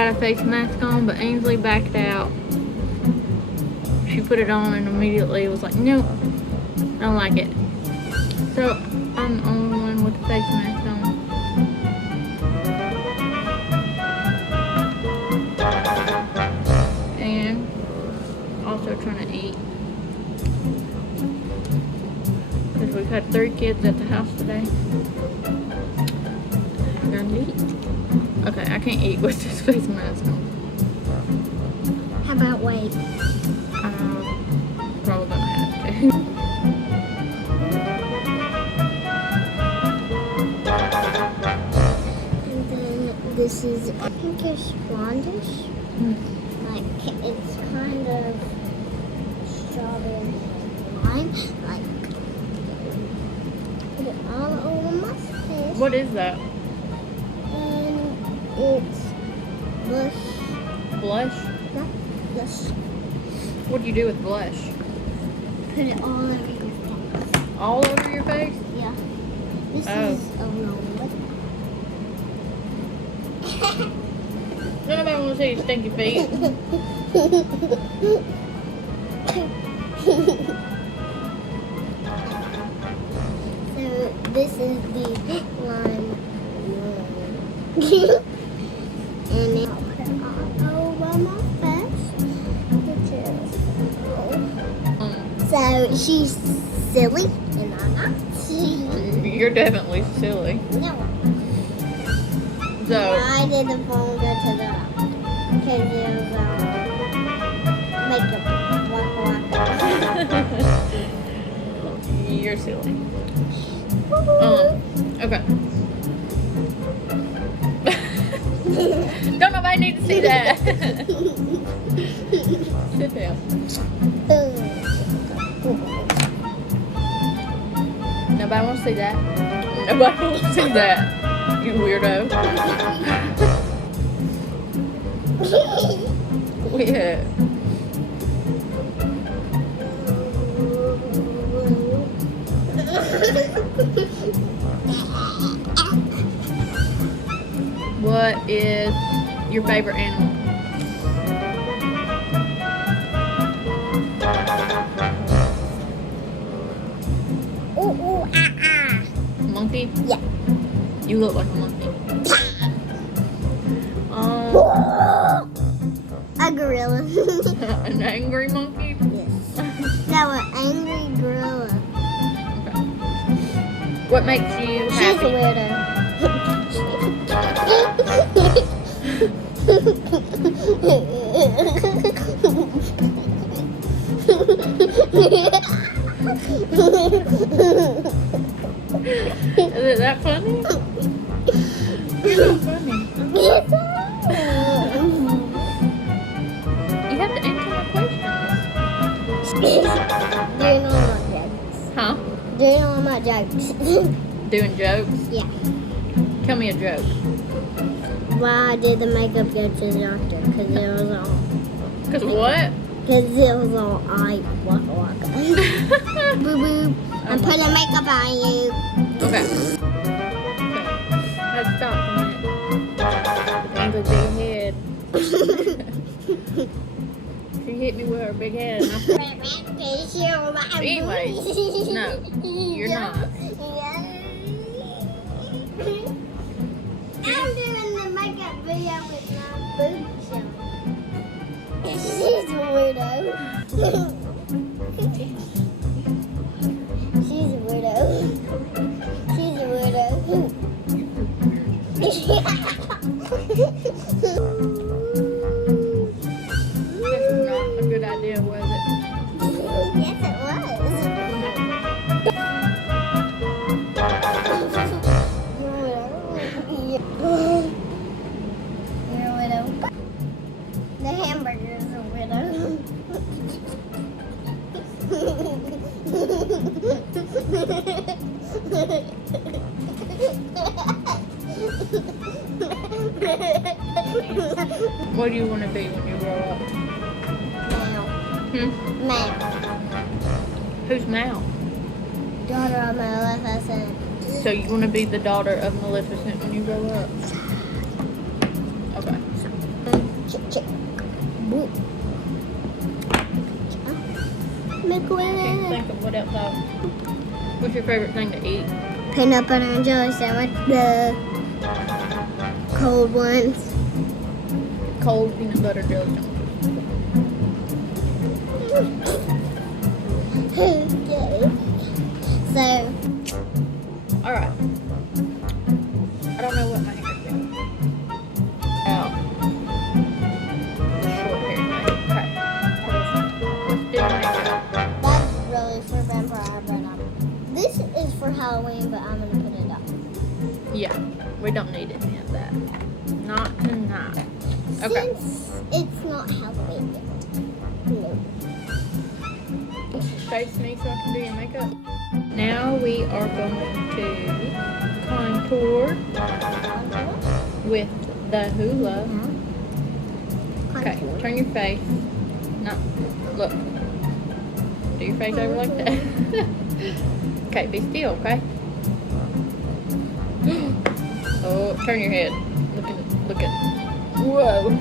got a face mask on, but Ainsley backed out. She put it on and immediately was like, nope, I don't like it. So I'm the only one with the face mask on. And also trying to eat. Because we've had 3 kids at the house today. I'm gonna eat. Okay, I can't eat with this face mask on. How about wait? Probably gonna have to. And then this is pinkish blondish. Like it's kind of strawberry lime. Like put it all over my face. What is that? And it's blush. Blush? No, blush. What do you do with blush? Put it all over your face. All over your face? Yeah. This Oh. is no what? Nobody wants to see your stinky feet. So this is the lime and then I'll put it all over my face. So she's silly and I'm not. You're definitely silly. No. So, Why did the phone go to the because it was makeup waka. you're silly. Okay. Don't nobody need to see that. Sit down. Nobody wants to see that. Nobody wants to see that. You weirdo. Yeah. What is your favorite animal? Monkey? Yeah. You look like a monkey. A gorilla. An angry monkey? Yes. No, an angry gorilla. Okay. What makes you She's happy? a weirdo. Is it that funny? You're not funny. You have to answer my questions. Do you know my jokes? Huh? Do you know my jokes? Doing jokes? Yeah. Tell me a joke. Why did the makeup go to the doctor? Because it was all. Cause what? Because it was all eye waka waka. Boo boo. I'm putting makeup on you. Okay. Let's stop a minute. Angry big head. She hit me with her big head and I Anyways, no, you're not. I'm doing the makeup video with my booty show. She's a weirdo. She's a weirdo. She's a weirdo. This is not a good idea, was it? Yes, it was. You're a widow. The hamburger is a widow. What do you want to be when you grow up? Hmm? Mal. Who's Mal? Daughter of Maleficent. So you want to be the daughter of Maleficent when you grow up? Okay. Chick. Boo. Make Can't way. think of what else. What's your favorite thing to eat? Peanut butter and jelly sandwich. The cold ones. Cold peanut butter jelly sandwich. Okay. So, Alright. I don't know what my hair's doing. Out. Short hair thing. Okay. Let's do makeup. that's really for vampire, but this is for Halloween, but I'm gonna put it up. Yeah. We don't need any of that. Not tonight. Okay. Since it's not Halloween yet. No. Face me so I can do your makeup. Now we are going to contour with the hula. Okay, turn your face. No, look. Do your face over like that. Okay, be still, okay? Oh, turn your head. Look at. Whoa.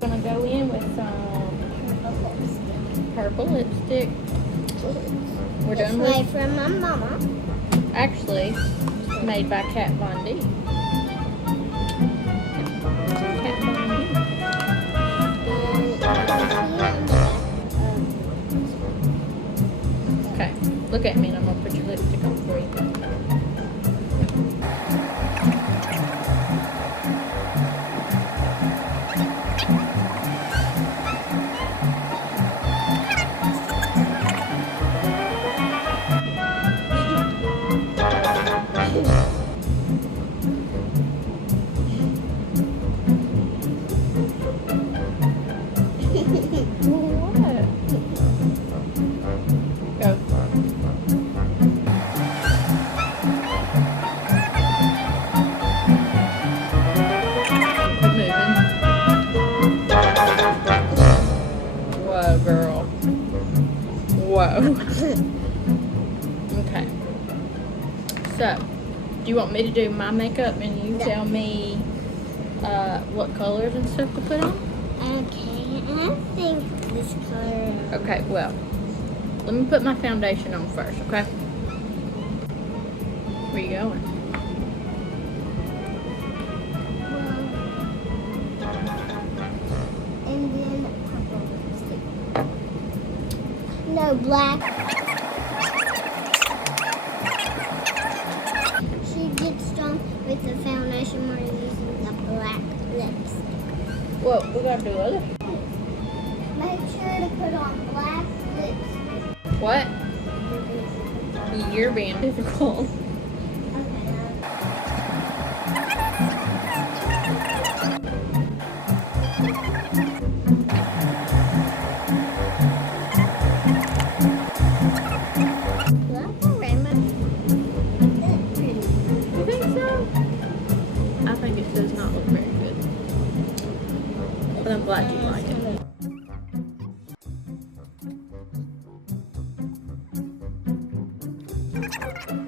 Gonna go in with some purple lipstick. We're It's done made with. from my mama. Actually, it's made by Kat Von D. Kat Von D. Okay, look at me and I'm gonna put your lipstick on for you. What? Go. Keep moving. Whoa, girl. Whoa. Okay. So, do you want me to do my makeup and you Yeah. tell me what colors and stuff to put on? Okay, and I think this color. Okay, well, let me put my foundation on first, okay? Where you going? And then purple lipstick. No, black. She gets done with the foundation. We're using the black lipstick. Well, we gotta do other. Make sure to put on black lipstick. What? You're being difficult. Love the rainbow. Bye.